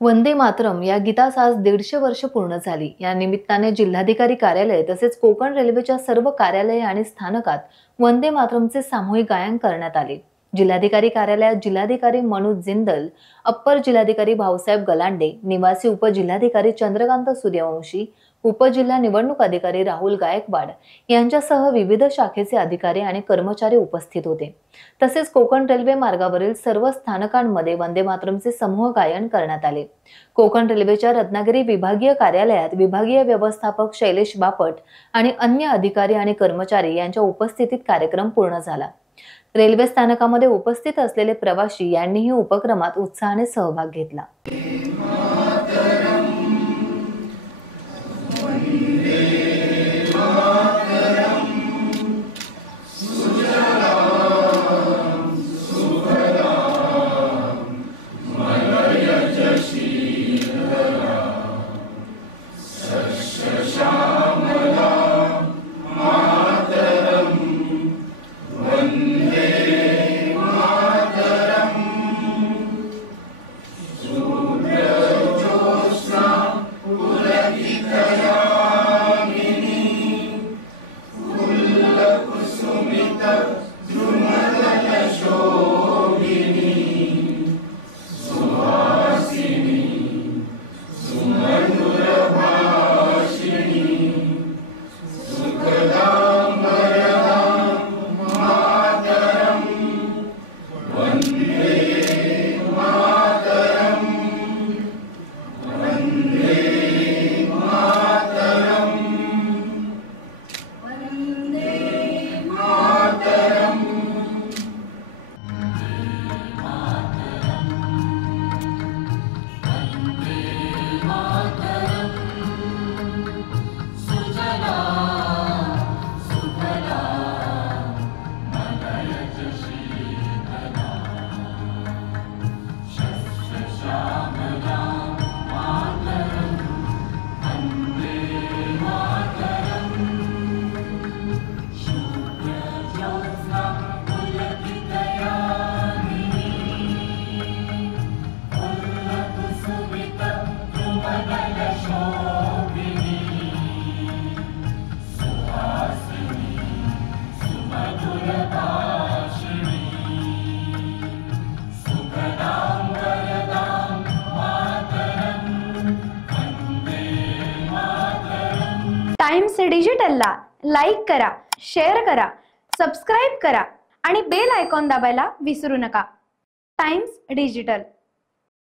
वंदे मातरम या गीतास आज 150 वर्ष पूर्ण झाली। या निमित्ताने जिल्हाधिकारी कार्यालय तसेच कोकण रेल्वेच्या सर्व कार्यालये आणि स्थानकात वंदे मातरमचे सामूहिक गायन करण्यात आले। जिल्हाधिकारी कार्यालयात जिल्हाधिकारी मनोज जिंदल, अप्पर जिल्हाधिकारी भाऊसाहेब गलांडे, निवासी उपजिल्हाधिकारी चंद्रकांत सूर्यवंशी, उपजिल्हा निवडणूक अधिकारी राहुल गायकवाड यांच्यासह विविध शाखेचे अधिकारी आणि कर्मचारी उपस्थित होते। तसेच कोकण रेल्वे मार्गावरील सर्व स्थानकांमध्ये वंदे मातरमचे समूह गायन करण्यात आले। कोकण रेल्वेच्या रत्नागिरी विभागीय कार्यालयात विभागीय व्यवस्थापक शैलेश बापट आणि अन्य अधिकारी आणि कर्मचारी यांच्या उपस्थितीत कार्यक्रम पूर्ण झाला। रेल्वे स्थानकामध्ये उपस्थित असलेले प्रवासी यांनीही उपक्रमात उत्साहाने सहभाग घेतला। टाइम्स डिजिटलला लाईक करा, शेअर करा, सबस्क्राइब करा आणि बेल आयकॉन दाबायला विसरू नका। Times digital.